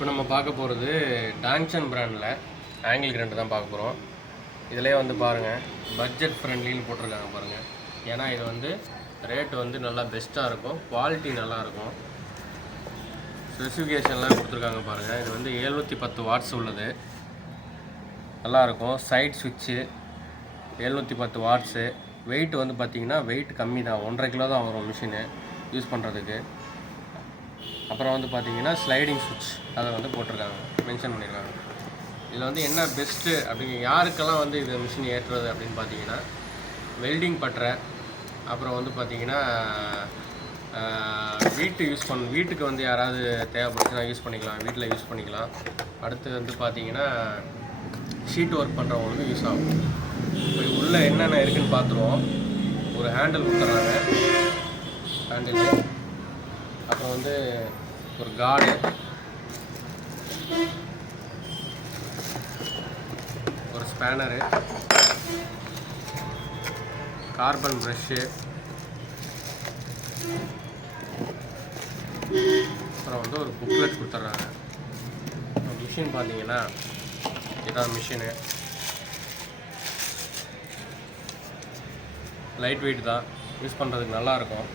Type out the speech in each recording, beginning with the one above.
இப்போ நம்ம பார்க்க போகிறது டாங்ஷன் பிராண்டில் ஆங்கிள் கிரைண்டர் தான் பார்க்க போகிறோம் இதிலே வந்து பாருங்கள் பட்ஜெட் ஃப்ரெண்ட்லின்னு போட்டிருக்காங்க பாருங்கள் ஏன்னா இது வந்து ரேட் வந்து நல்லா பெஸ்ட்டாக இருக்கும் குவாலிட்டி நல்லா இருக்கும். ஸ்பெசிஃபிகேஷன்லாம் கொடுத்துருக்காங்க பாருங்கள் இது வந்து எழுநூற்றி பத்து வாட்ஸ் உள்ளது. நல்லாயிருக்கும் சைட் சுவிட்சு எழுநூற்றி பத்து வாட்ஸு வெயிட் வந்து பார்த்திங்கன்னா வெயிட் கம்மி தான். ஒன்றரை கிலோ தான் வரும் மிஷினு யூஸ் பண்ணுறதுக்கு அப்புறம் வந்து பார்த்தீங்கன்னா ஸ்லைடிங் சுவிட்ச் அதை வந்து போட்டிருக்காங்க மென்ஷன் பண்ணியிருக்காங்க. இதில் வந்து என்ன பெஸ்ட்டு அப்படிங்க யாருக்கெல்லாம் வந்து இது மிஷின் ஏற்றுறது அப்படின்னு பார்த்தீங்கன்னா வெல்டிங் பட்டுற அப்புறம் வந்து பார்த்தீங்கன்னா வீட்டு யூஸ் பண்ண வீட்டுக்கு வந்து யாராவது தேவைப்பட்டுச்சுன்னா யூஸ் பண்ணிக்கலாம் வீட்டில் யூஸ் பண்ணிக்கலாம். அடுத்து வந்து பார்த்தீங்கன்னா ஷீட் ஒர்க் பண்ணுறவங்களுக்கு யூஸ் ஆகும். இப்போ உள்ளே என்னென்ன இருக்குன்னு பார்த்துருவோம். ஒரு ஹேண்டில் கொடுத்துட்றாங்க. ஹேண்டில் அப்புறம் வந்து ஒரு கார்டு ஒரு ஸ்பேனரு கார்பன் ப்ரஷ்ஷு அப்புறம் வந்து ஒரு புக்லெட் கொடுத்துட்றாங்க. மிஷின் பார்த்தீங்கன்னா இதான் மிஷினு லைட் வெயிட் தான் யூஸ் பண்ணுறதுக்கு நல்லாயிருக்கும்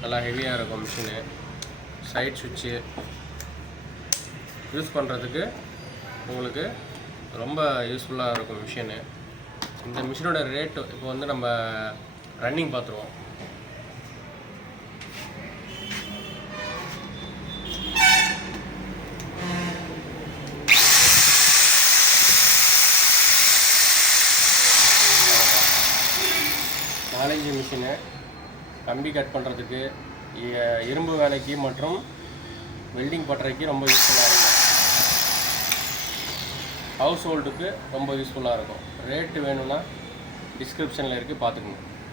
நல்லா ஹெவியாக இருக்கும் மிஷினு சைட் சுவிட்சு யூஸ் பண்ணுறதுக்கு உங்களுக்கு ரொம்ப யூஸ்ஃபுல்லாக இருக்கும் மிஷினு இந்த மிஷினோட ரேட்டு இப்போ வந்து நம்ம ரன்னிங் பார்த்துருவோம். நாலஞ்சு மிஷினு கம்பி கட் பண்ணுறதுக்கு இரும்பு வேலைக்கு மற்றும் வெல்டிங் பட்டுறதுக்கு ரொம்ப யூஸ்ஃபுல்லாக இருக்கும். ஹவுஸ் ஹோல்டுக்கு ரொம்ப யூஸ்ஃபுல்லாக இருக்கும். ரேட்டு வேணும்னா டிஸ்கிரிப்ஷனில் இருக்குது பார்த்துக்கணும்